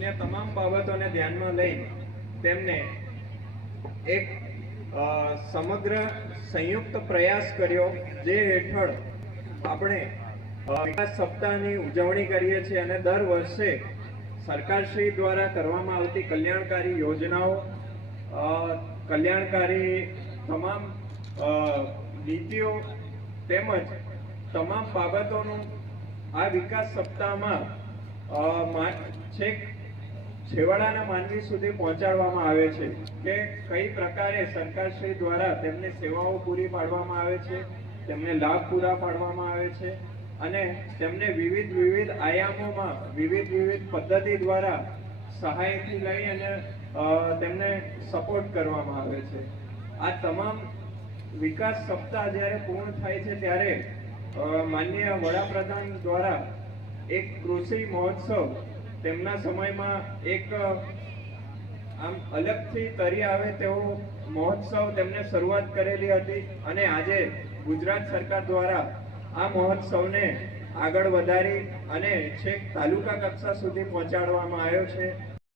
અન્ય તમામ બાબતોને ધ્યાનમાં લઈ તેમને એક સમગ્ર સંયુક્ત પ્રયાસ કર્યો જે હેઠળ આપણે વિકાસ સપ્તાહની ઉજવણી કરીએ છીએ અને દર વર્ષે સરકારશ્રી દ્વારા કરવામાં આવતી કલ્યાણકારી યોજનાઓ કલ્યાણકારી તમામ નીતિઓ તેમજ તમામ બાબતોનું આ વિકાસ સપ્તાહમાં છેક છેવાડાના માનવી સુધી પહોંચાડવામાં આવે છે કે કઈ પ્રકારે સરકારશ્રી દ્વારા તેમને સેવાઓ પૂરી પાડવામાં આવે છે, તેમને લાભ પૂરા પાડવામાં આવે છે અને તેમને વિવિધ વિવિધ આયામોમાં વિવિધ વિવિધ પદ્ધતિ દ્વારા સહાયથી લઈ અને તેમને સપોર્ટ કરવામાં આવે છે. આ તમામ વિકાસ સપ્તાહ જ્યારે પૂર્ણ થાય છે ત્યારે માનનીય વડાપ્રધાન દ્વારા એક કૃષિ મહોત્સવ તેમના સમયમાં એક, આમ અલગથી તરી આવે તેવો મહોત્સવ તેમને શરૂઆત કરેલી હતી અને આજે ગુજરાત સરકાર દ્વારા આ મહોત્સવને આગળ વધારી અને છેક તાલુકા કક્ષા સુધી પહોંચાડવામાં આવ્યો છે.